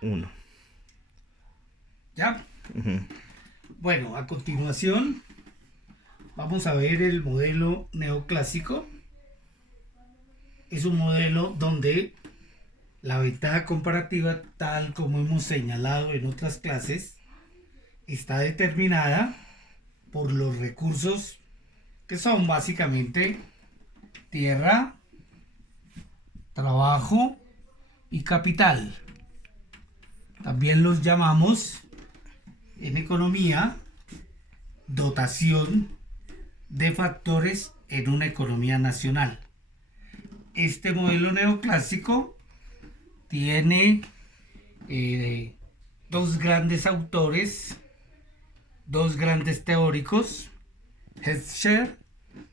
1. ¿Ya? Ujú. Bueno, a continuación vamos a ver el modelo neoclásico. Es un modelo donde la ventaja comparativa, tal como hemos señalado en otras clases, está determinada por los recursos que son básicamente tierra, trabajo y capital. También los llamamos en economía dotación de factores en una economía nacional. Este modelo neoclásico tiene dos grandes autores, dos grandes teóricos, Heckscher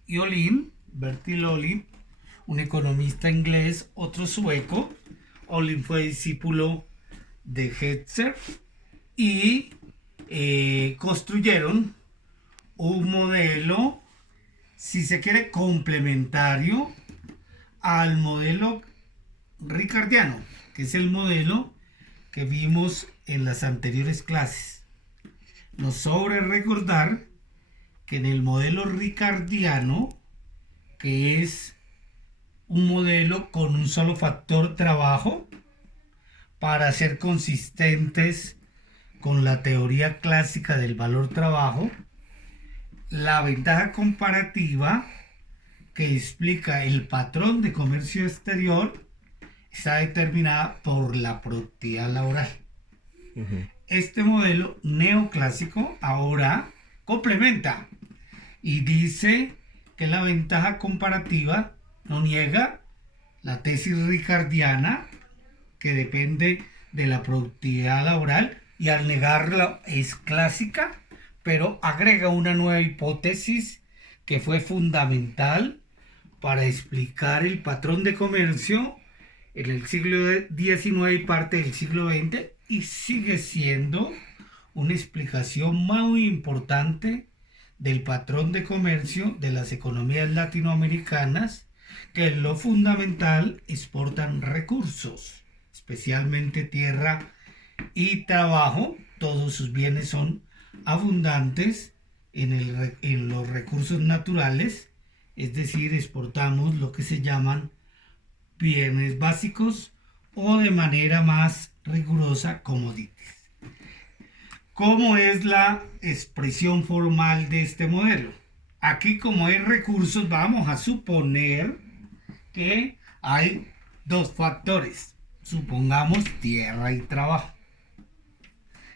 y Ohlin, Bertil Ohlin, un economista inglés, otro sueco. Ohlin fue discípulo de Heckscher y construyeron un modelo, si se quiere, complementario al modelo ricardiano, que es el modelo que vimos en las anteriores clases. Nos sobra recordar que en el modelo ricardiano, que es un modelo con un solo factor trabajo, para ser consistentes con la teoría clásica del valor trabajo, la ventaja comparativa que explica el patrón de comercio exterior está determinada por la productividad laboral. Ujú. Este modelo neoclásico ahora complementa y dice que la ventaja comparativa no niega la tesis ricardiana, que depende de la productividad laboral, y al negarla es clásica, pero agrega una nueva hipótesis que fue fundamental para explicar el patrón de comercio en el siglo XIX y parte del siglo XX, y sigue siendo una explicación muy importante del patrón de comercio de las economías latinoamericanas, que en lo fundamental exportan recursos, especialmente tierra y trabajo. Todos sus bienes son abundantes en los recursos naturales, es decir, exportamos lo que se llaman bienes básicos o, de manera más rigurosa, commodities. ¿Cómo es la expresión formal de este modelo? Aquí, como hay recursos, vamos a suponer que hay dos factores. Supongamos tierra y trabajo.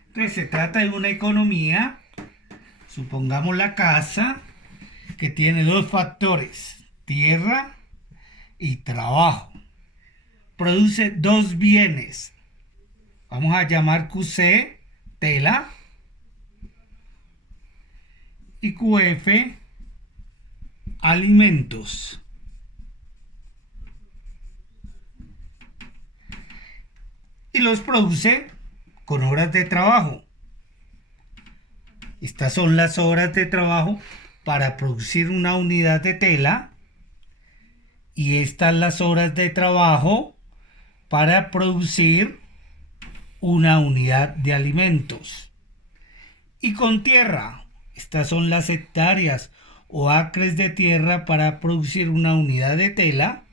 Entonces se trata de una economía, supongamos la casa, que tiene dos factores, tierra y trabajo. Produce dos bienes. Vamos a llamar QC, tela, y QF, alimentos. Y los produce con horas de trabajo. Estas son las horas de trabajo para producir una unidad de tela, y estas las horas de trabajo para producir una unidad de alimentos. Y con tierra, estas son las hectáreas o acres de tierra para producir una unidad de tela,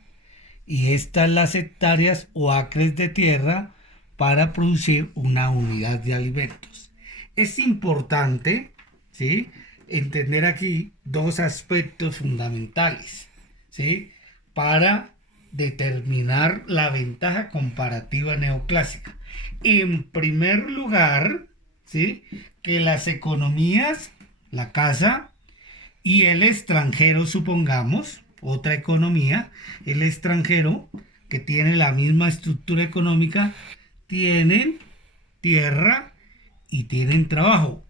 y estas las hectáreas o acres de tierra para producir una unidad de alimentos. Es importante, ¿sí?, entender aquí dos aspectos fundamentales, ¿sí?, para determinar la ventaja comparativa neoclásica. En primer lugar, ¿sí?, que las economías, la casa y el extranjero, supongamos, otra economía, el extranjero, que tiene la misma estructura económica, tienen tierra y tienen trabajo,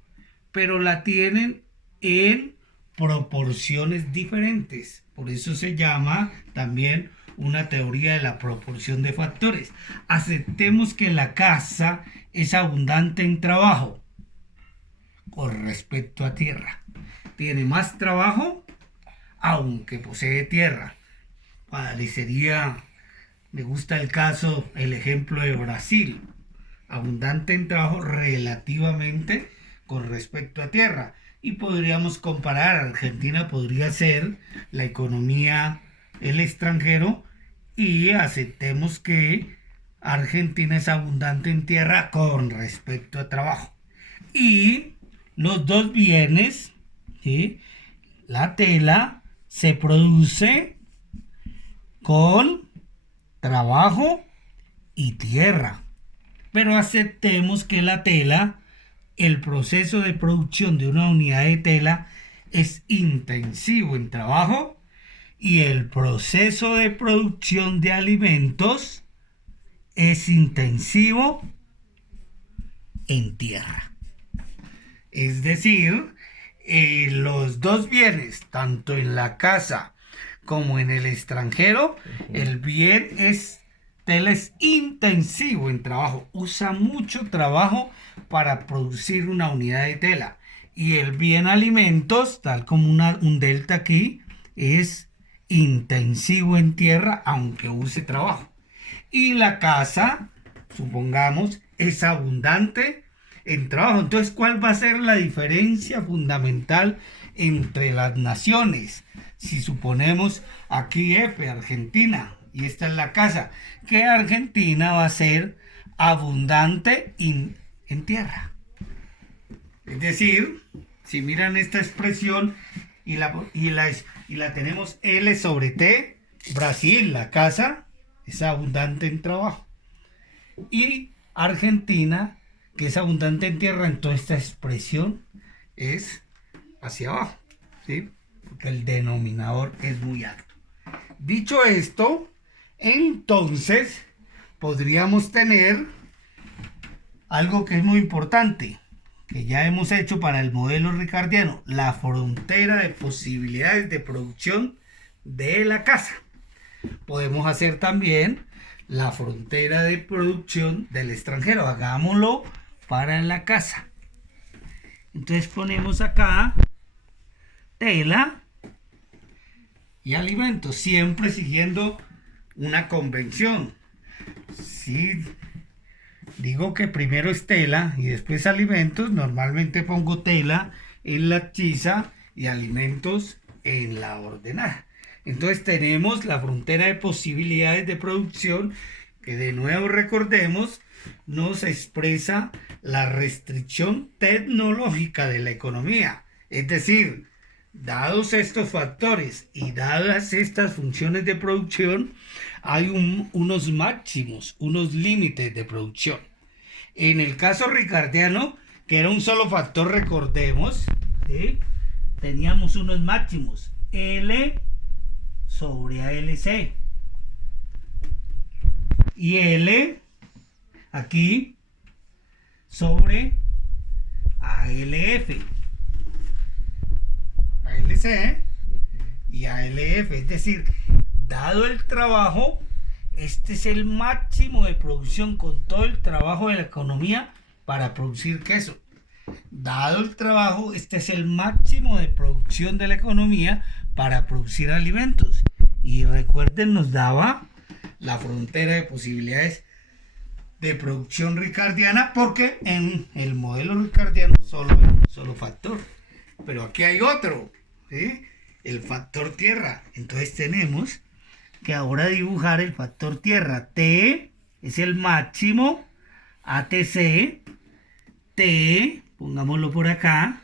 pero la tienen en proporciones diferentes. Por eso se llama también una teoría de la proporción de factores. Aceptemos que la casa es abundante en trabajo con respecto a tierra. Tiene más trabajo, aunque posee tierra. Parecería, me gusta el caso, el ejemplo de Brasil. abundante en trabajo relativamente con respecto a tierra. Y podríamos comparar, Argentina podría ser la economía, el extranjero, y aceptemos que Argentina es abundante en tierra con respecto a trabajo. Y los dos bienes, ¿sí? La tela se produce con trabajo y tierra. Pero aceptemos que la tela, el proceso de producción de una unidad de tela es intensivo en trabajo y el proceso de producción de alimentos es intensivo en tierra. Es decir, los dos bienes, tanto en la casa como en el extranjero, el bien tela es intensivo en trabajo, usa mucho trabajo para producir una unidad de tela. Y el bien alimentos, tal como un delta aquí, es intensivo en tierra, aunque use trabajo. Y la casa, supongamos, es abundante en trabajo. Entonces, ¿cuál va a ser la diferencia fundamental entre las naciones? Si suponemos aquí F, Argentina, y esta es la casa, que Argentina va a ser abundante en tierra. Es decir, si miran esta expresión y la tenemos L sobre T, Brasil, la casa, es abundante en trabajo. Y Argentina, que es abundante en tierra, entonces esta expresión es hacia abajo, ¿sí? Porque el denominador es muy alto. Dicho esto, entonces podríamos tener algo que es muy importante, que ya hemos hecho para el modelo ricardiano, la frontera de posibilidades de producción de la casa. Podemos hacer también la frontera de producción del extranjero. Hagámoslo para la casa. Entonces ponemos acá tela y alimentos, siempre siguiendo una convención. Si digo que primero es tela y después alimentos, normalmente pongo tela en la hechiza y alimentos en la ordenada. Entonces tenemos la frontera de posibilidades de producción, que de nuevo recordemos nos expresa la restricción tecnológica de la economía. Es decir, dados estos factores y dadas estas funciones de producción, hay unos máximos, unos límites de producción. En el caso ricardiano, que era un solo factor, recordemos, ¿sí? Teníamos unos máximos, L sobre ALC. Y L aquí sobre ALF. ALC y ALF. Es decir, dado el trabajo, este es el máximo de producción con todo el trabajo de la economía para producir queso. Dado el trabajo, este es el máximo de producción de la economía para producir alimentos. Y recuerden, nos daba la frontera de posibilidades de producción ricardiana, porque en el modelo ricardiano solo hay un solo factor. Pero aquí hay otro, ¿sí? El factor tierra. Entonces tenemos que ahora dibujar el factor tierra. T es el máximo, ATC, T, pongámoslo por acá,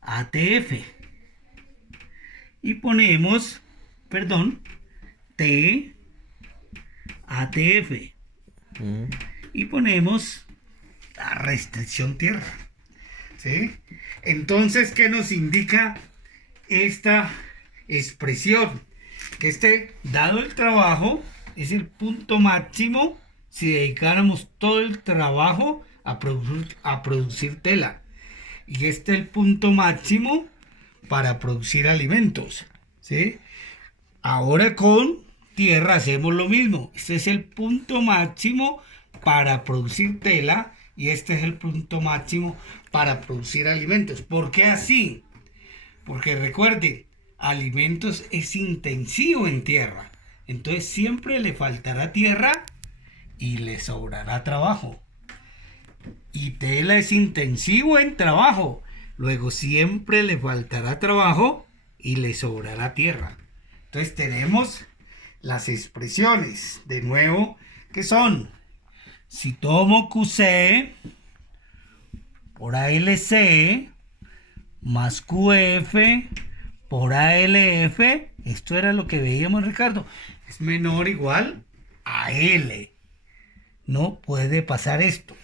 ATF. Y ponemos, T, ATF. Y ponemos la restricción tierra, ¿sí? Entonces, ¿qué nos indica esta expresión? Que dado el trabajo, es el punto máximo si dedicáramos todo el trabajo a producir tela. Y este es el punto máximo para producir alimentos, ¿sí? Ahora con tierra hacemos lo mismo. Este es el punto máximo para producir tela y este es el punto máximo para producir alimentos. ¿Por qué así? Porque recuerden, alimentos es intensivo en tierra. Entonces siempre le faltará tierra y le sobrará trabajo. y tela es intensivo en trabajo. Luego siempre le faltará trabajo y le sobrará tierra. Entonces tenemos las expresiones, de nuevo, que son: si tomo QC por ALC más QF por ALF, esto era lo que veíamos, Ricardo, es menor o igual a L. No puede pasar esto.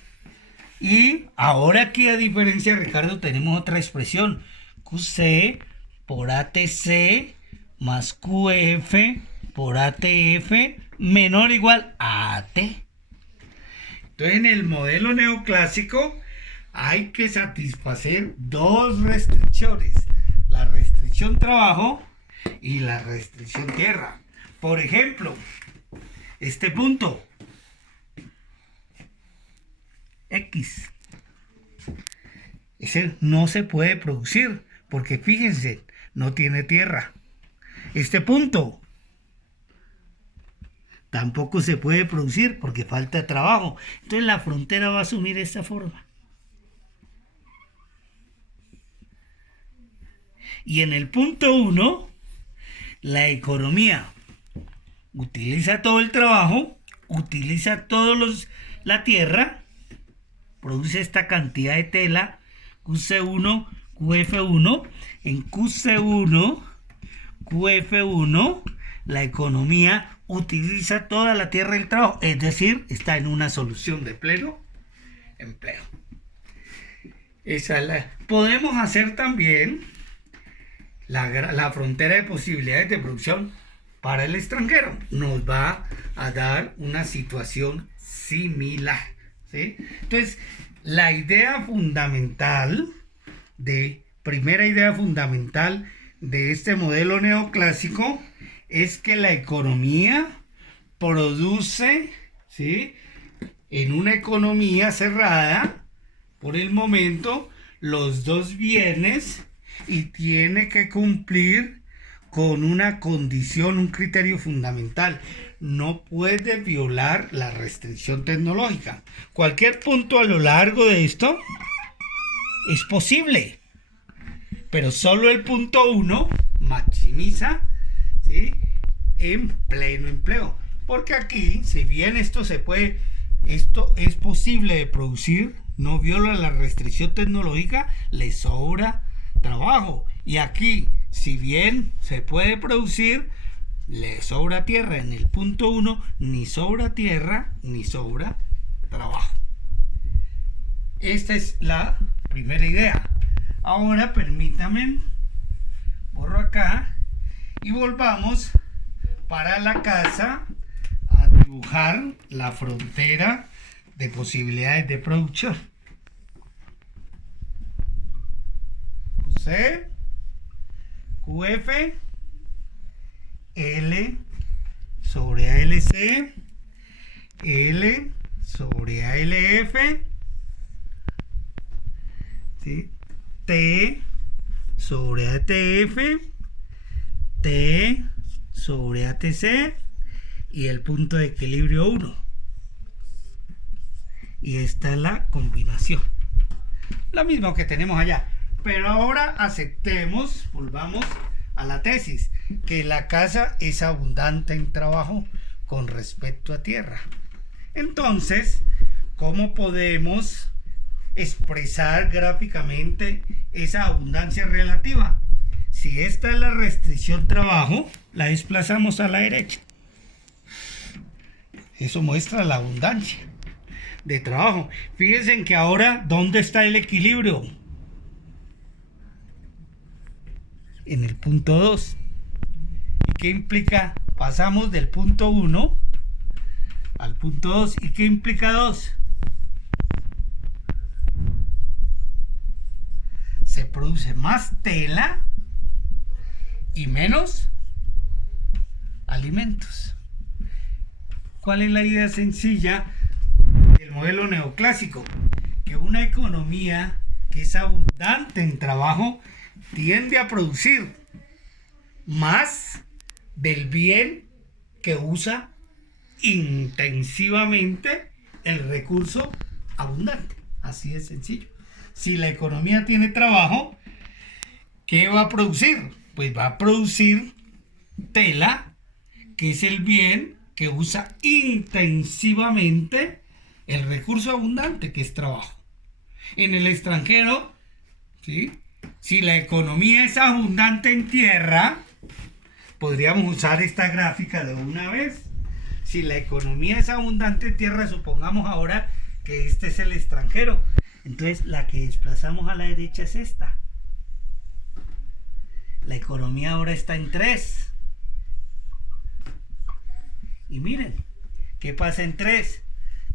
Y ahora aquí, a diferencia de Ricardo, tenemos otra expresión: QC por ATC más QF por ATF menor o igual a AT. Entonces, en el modelo neoclásico hay que satisfacer dos restricciones: la restricción trabajo y la restricción tierra. Por ejemplo, este punto X, ese no se puede producir porque, fíjense, no tiene tierra. Este punto tampoco se puede producir porque falta trabajo. Entonces la frontera va a asumir esta forma. Y en el punto 1, la economía utiliza todo el trabajo, utiliza la tierra, produce esta cantidad de tela, QC1, QF1. En QC1, QF1, la economía utiliza toda la tierra y el trabajo, es decir, está en una solución de pleno empleo. Podemos hacer también la frontera de posibilidades de producción para el extranjero. Nos va a dar una situación similar, ¿sí? Entonces, primera idea fundamental de este modelo neoclásico es que la economía produce, ¿sí?, en una economía cerrada, por el momento, los dos bienes, y tiene que cumplir con una condición, un criterio fundamental: no puede violar la restricción tecnológica. Cualquier punto a lo largo de esto es posible, pero solo el punto 1 maximiza, ¿sí?, en pleno empleo. Porque aquí, si bien esto es posible de producir, no viola la restricción tecnológica, le sobra trabajo. Y aquí, si bien se puede producir, le sobra tierra. En el punto 1 ni sobra tierra ni sobra trabajo. Esta es la primera idea. Ahora permítame, borro acá y volvamos para la casa a dibujar la frontera de posibilidades de producción. QC, QF, L sobre ALC, L sobre ALF, ¿sí?, T sobre ATF, T sobre ATC y el punto de equilibrio 1. Y esta es la combinación, lo mismo que tenemos allá. Pero ahora volvamos a la tesis, que la casa es abundante en trabajo con respecto a tierra. Entonces, ¿cómo podemos expresar gráficamente esa abundancia relativa? Si esta es la restricción trabajo, la desplazamos a la derecha. Eso muestra la abundancia de trabajo. Fíjense en que ahora, ¿dónde está el equilibrio? En el punto 2. ¿Y qué implica? Pasamos del punto 1 al punto 2. ¿Y qué implica 2? Se produce más tela y menos alimentos. ¿Cuál es la idea sencilla del modelo neoclásico? Que una economía que es abundante en trabajo tiende a producir más del bien que usa intensivamente el recurso abundante. Así de sencillo. Si la economía tiene trabajo, ¿qué va a producir? Pues va a producir tela, que es el bien que usa intensivamente el recurso abundante, que es trabajo. En el extranjero, ¿sí? Si la economía es abundante en tierra, podríamos usar esta gráfica de una vez. Si la economía es abundante en tierra, supongamos ahora que este es el extranjero. Entonces la que desplazamos a la derecha es esta. La economía ahora está en 3. Y miren, ¿qué pasa en 3?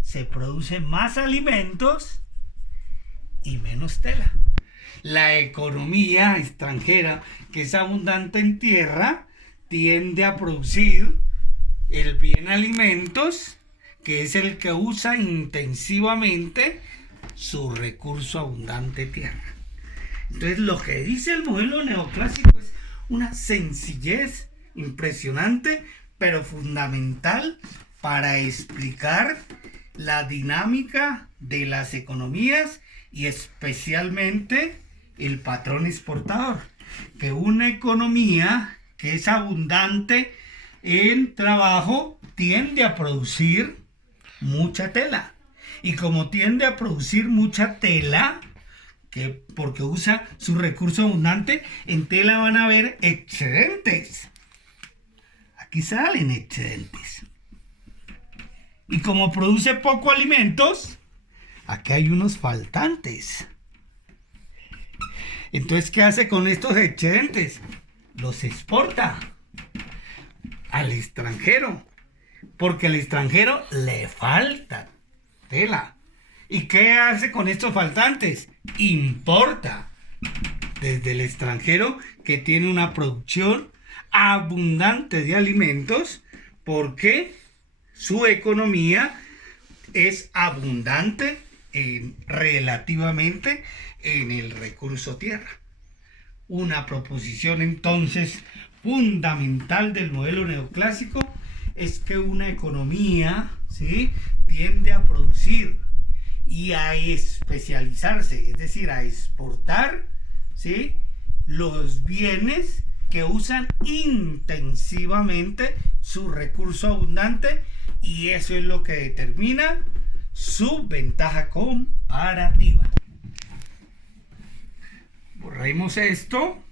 Se producen más alimentos y menos tela. La economía extranjera, que es abundante en tierra, tiende a producir el bien alimentos, que es el que usa intensivamente su recurso abundante tierra. Entonces, lo que dice el modelo neoclásico es una sencillez impresionante, pero fundamental para explicar la dinámica de las economías y especialmente el patrón exportador. Que una economía que es abundante en trabajo tiende a producir mucha tela. Y como tiende a producir mucha tela, porque usa su recurso abundante, en tela van a haber excedentes. Aquí salen excedentes. Y como produce poco alimentos, aquí hay unos faltantes. Entonces, ¿qué hace con estos excedentes? Los exporta al extranjero, porque al extranjero le falta tela. ¿Y qué hace con estos faltantes? Importa desde el extranjero, que tiene una producción abundante de alimentos, porque su economía es abundante relativamente en el recurso tierra. Una proposición entonces fundamental del modelo neoclásico es que una economía, ¿sí?, tiende a producir y a especializarse, es decir, a exportar, ¿sí?, los bienes que usan intensivamente su recurso abundante, y eso es lo que determina su ventaja comparativa. Borremos esto.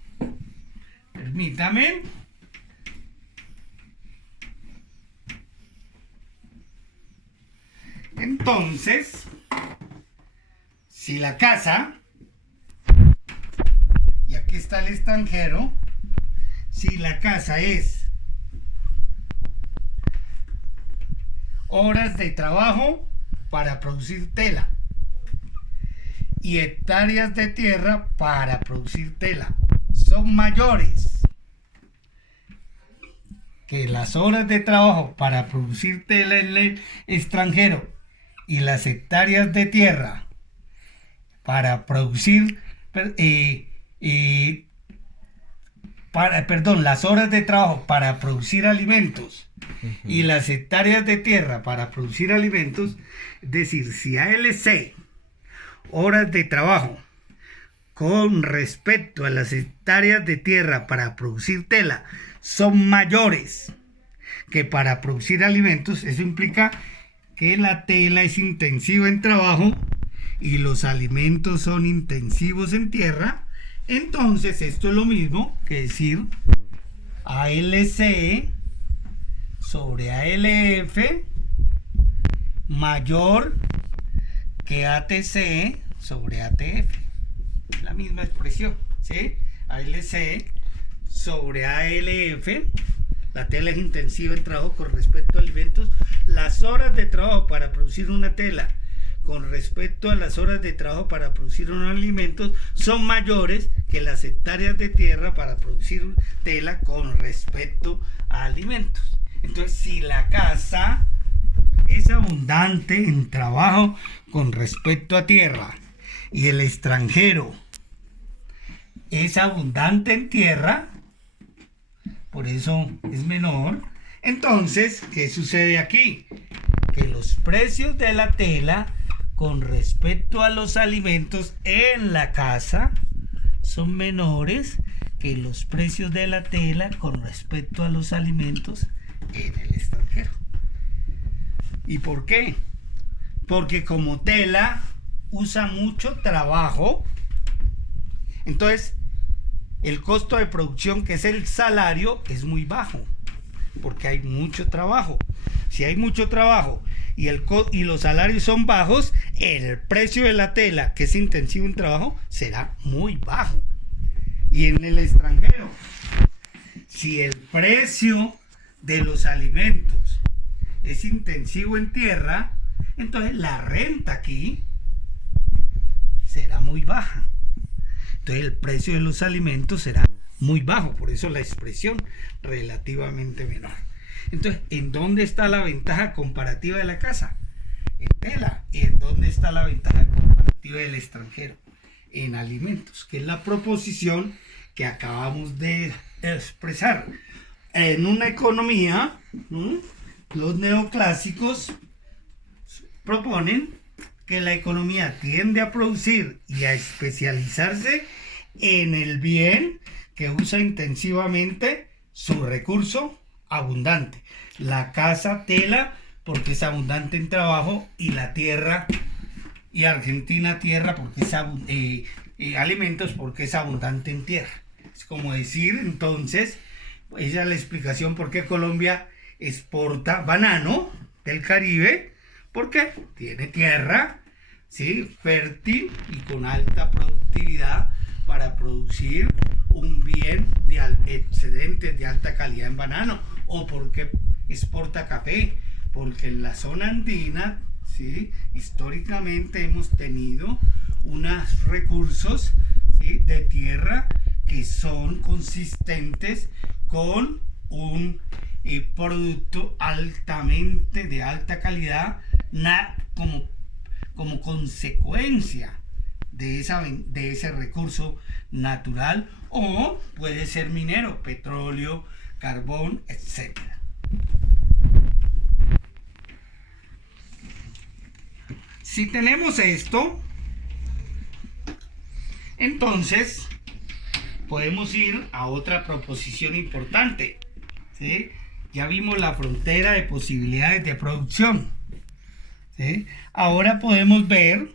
Permítame. Entonces, si la casa, y aquí está el extranjero, si la casa es horas de trabajo para producir tela y hectáreas de tierra para producir tela son mayores que las horas de trabajo para producir tela en el extranjero y las hectáreas de tierra para producir las horas de trabajo para producir alimentos y las hectáreas de tierra para producir alimentos, es decir, si ALC, horas de trabajo con respecto a las hectáreas de tierra para producir tela son mayores que para producir alimentos, eso implica que la tela es intensiva en trabajo y los alimentos son intensivos en tierra. Entonces esto es lo mismo que decir ALC sobre ALF mayor que ATC sobre ATF. La misma expresión, ¿sí? ALC sobre ALF, la tela es intensiva en trabajo con respecto a alimentos. Las horas de trabajo para producir una tela con respecto a las horas de trabajo para producir unos alimentos son mayores que las hectáreas de tierra para producir tela con respecto a alimentos. Entonces, si la casa es abundante en trabajo con respecto a tierra y el extranjero es abundante en tierra, por eso es menor, entonces, ¿qué sucede aquí? Que los precios de la tela con respecto a los alimentos en la casa son menores que los precios de la tela con respecto a los alimentos en el extranjero. ¿Y por qué? Porque como tela usa mucho trabajo, entonces el costo de producción, que es el salario, es muy bajo, porque hay mucho trabajo. Si hay mucho trabajo y los salarios son bajos, el precio de la tela, que es intensivo en trabajo, será muy bajo. Y en el extranjero, si el precio de los alimentos es intensivo en tierra, entonces la renta aquí será muy baja. Entonces el precio de los alimentos será muy bajo, por eso la expresión relativamente menor. Entonces, ¿en dónde está la ventaja comparativa de la casa? En tela. ¿Y en dónde está la ventaja comparativa del extranjero? En alimentos, que es la proposición que acabamos de expresar. En una economía, los neoclásicos proponen que la economía tiende a producir y a especializarse en el bien que usa intensivamente su recurso abundante. La casa tela porque es abundante en trabajo, y la tierra, y Argentina tierra porque es alimentos porque es abundante en tierra. Es como decir, entonces, esa es la explicación por qué Colombia exporta banano del Caribe, porque tiene tierra, ¿sí?, fértil y con alta productividad para producir un bien de excedentes de alta calidad en banano. O porque exporta café, porque en la zona andina, ¿sí?, históricamente hemos tenido unos recursos, ¿sí?, de tierra que son consistentes con un producto altamente de alta calidad, como consecuencia de ese recurso natural, o puede ser minero, petróleo, carbón, etc. Si tenemos esto, entonces podemos ir a otra proposición importante, ¿sí? Ya vimos la frontera de posibilidades de producción, ¿sí? Ahora podemos ver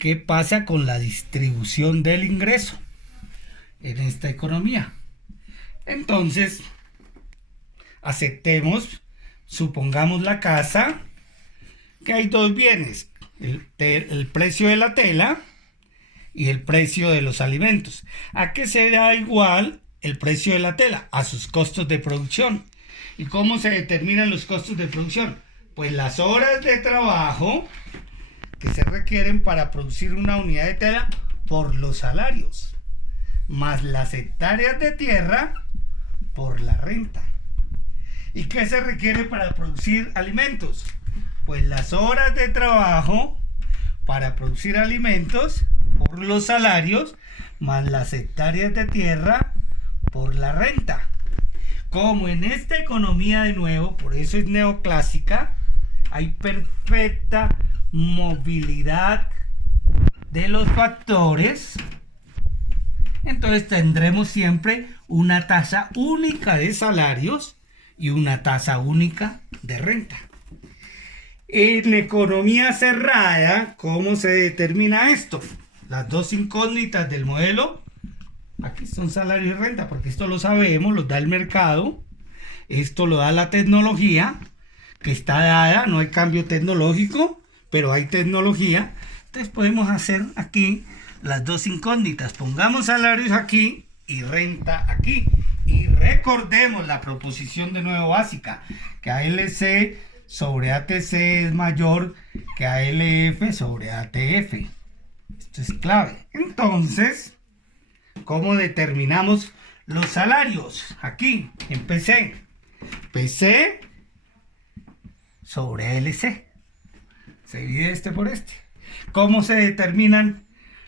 qué pasa con la distribución del ingreso en esta economía. Entonces, supongamos la casa, que hay dos bienes, el precio de la tela y el precio de los alimentos. ¿A qué será igual el precio de la tela? A sus costos de producción. ¿Y cómo se determinan los costos de producción? Pues las horas de trabajo que se requieren para producir una unidad de tela por los salarios, más las hectáreas de tierra por la renta. ¿Y qué se requiere para producir alimentos? Pues las horas de trabajo para producir alimentos por los salarios, más las hectáreas de tierra por la renta. Como en esta economía, de nuevo, por eso es neoclásica, hay perfecta movilidad de los factores, entonces tendremos siempre una tasa única de salarios y una tasa única de renta. En economía cerrada, ¿cómo se determina esto? Las dos incógnitas del modelo, aquí son salario y renta, porque esto lo sabemos, lo da el mercado, esto lo da la tecnología, que está dada, no hay cambio tecnológico, pero hay tecnología. Entonces podemos hacer aquí las dos incógnitas, pongamos salarios aquí y renta aquí, y recordemos la proposición de nuevo básica, que ALC sobre ATC es mayor que ALF sobre ATF. Esto es clave. Entonces, ¿cómo determinamos los salarios? Aquí, en PC. PC sobre LC. Se divide este por este. ¿Cómo se determinan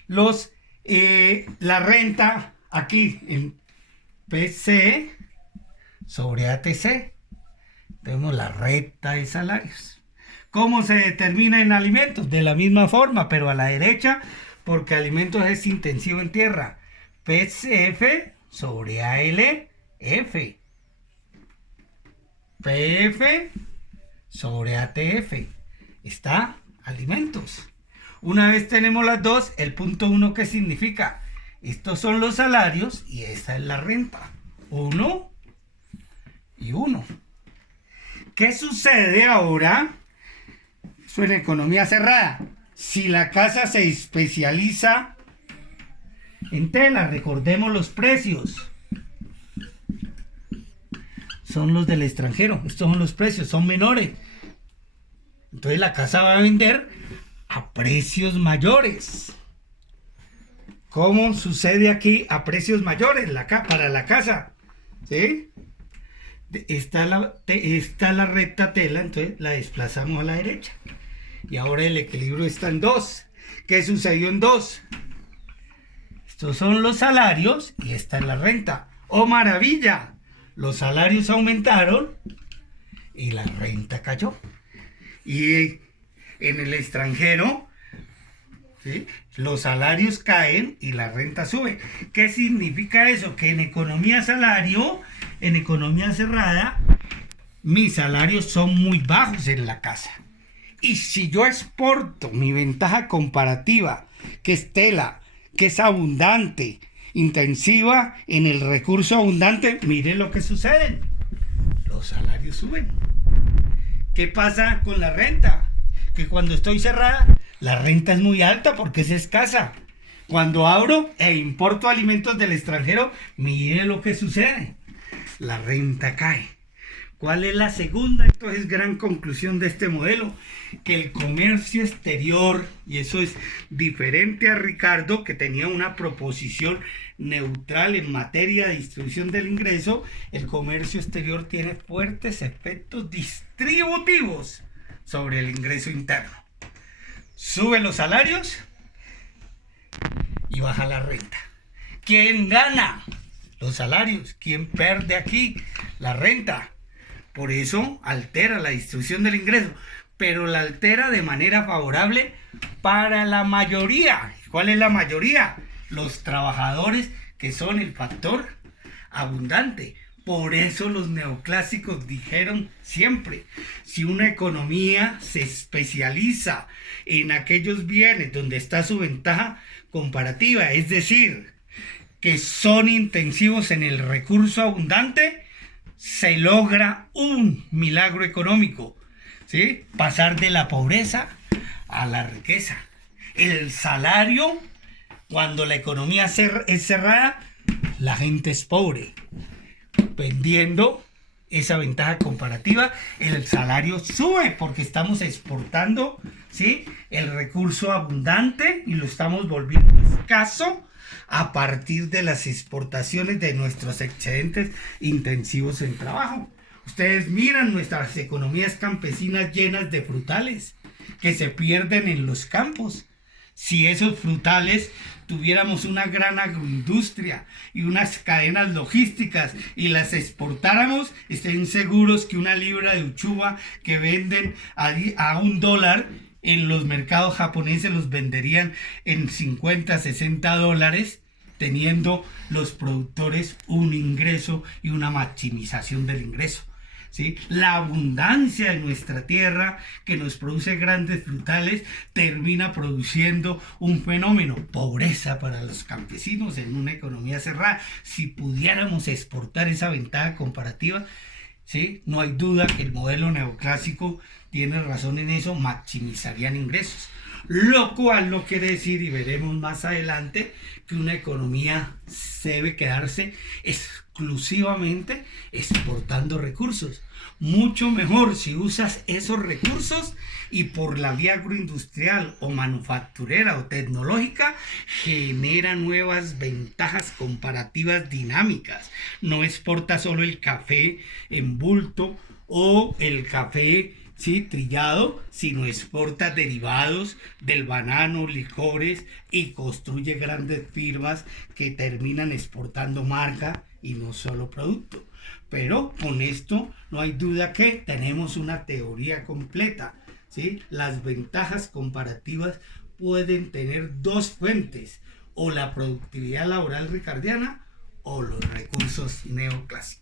la renta? Aquí, en PC sobre ATC. Tenemos la renta de salarios. ¿Cómo se determina en alimentos? De la misma forma, pero a la derecha, porque alimentos es intensivo en tierra. PF sobre ALF. PF sobre ATF. Está alimentos. Una vez tenemos las dos, el punto 1, ¿qué significa? Estos son los salarios y esta es la renta. 1 y 1. ¿Qué sucede ahora? Eso en economía cerrada. Si la casa se especializa en tela, recordemos los precios. Son los del extranjero. Estos son los precios, son menores. Entonces la casa va a vender a precios mayores. ¿Cómo sucede aquí a precios mayores para la casa? ¿Sí? Está la recta tela, entonces la desplazamos a la derecha. Y ahora el equilibrio está en 2. ¿Qué sucedió en 2? Estos son los salarios y esta es la renta. ¡Oh, maravilla! Los salarios aumentaron y la renta cayó. Y en el extranjero, ¿sí?, los salarios caen y la renta sube. ¿Qué significa eso? Que en economía cerrada, mis salarios son muy bajos en la casa. Y si yo exporto mi ventaja comparativa, que es tela, que es abundante, intensiva en el recurso abundante, mire lo que sucede. Los salarios suben. ¿Qué pasa con la renta? Que cuando estoy cerrada, la renta es muy alta porque es escasa. Cuando abro e importo alimentos del extranjero, mire lo que sucede. La renta cae. ¿Cuál es la segunda, entonces, gran conclusión de este modelo? Que el comercio exterior, y eso es diferente a Ricardo, que tenía una proposición neutral en materia de distribución del ingreso, el comercio exterior tiene fuertes efectos distributivos sobre el ingreso interno. Sube los salarios y baja la renta. ¿Quién gana? Los salarios. ¿Quién pierde aquí? La renta. Por eso altera la distribución del ingreso, pero la altera de manera favorable para la mayoría. ¿Cuál es la mayoría? Los trabajadores, que son el factor abundante. Por eso los neoclásicos dijeron siempre, si una economía se especializa en aquellos bienes donde está su ventaja comparativa, es decir, que son intensivos en el recurso abundante, se logra un milagro económico, ¿sí? Pasar de la pobreza a la riqueza. El salario, cuando la economía es cerrada, la gente es pobre. Vendiendo esa ventaja comparativa, el salario sube porque estamos exportando, ¿sí?, el recurso abundante y lo estamos volviendo escaso a partir de las exportaciones de nuestros excedentes intensivos en trabajo. Ustedes miran nuestras economías campesinas llenas de frutales que se pierden en los campos. Si esos frutales tuviéramos una gran agroindustria y unas cadenas logísticas y las exportáramos, estén seguros que una libra de uchuva que venden a $1 en los mercados japoneses los venderían en 50, 60 dólares, teniendo los productores un ingreso y una maximización del ingreso. ¿Sí? La abundancia de nuestra tierra que nos produce grandes frutales termina produciendo un fenómeno, pobreza para los campesinos en una economía cerrada. Si pudiéramos exportar esa ventaja comparativa, ¿sí?, no hay duda que el modelo neoclásico tiene razón en eso, maximizarían ingresos. Lo cual no quiere decir, y veremos más adelante, que una economía debe quedarse exclusivamente exportando recursos. Mucho mejor si usas esos recursos y por la vía agroindustrial o manufacturera o tecnológica genera nuevas ventajas comparativas dinámicas. No exporta solo el café en bulto o el café, sí, trillado, sino exporta derivados del banano, licores, y construye grandes firmas que terminan exportando marca y no solo producto. Pero con esto no hay duda que tenemos una teoría completa ¿sí? Las ventajas comparativas pueden tener dos fuentes, o la productividad laboral ricardiana o los recursos neoclásicos.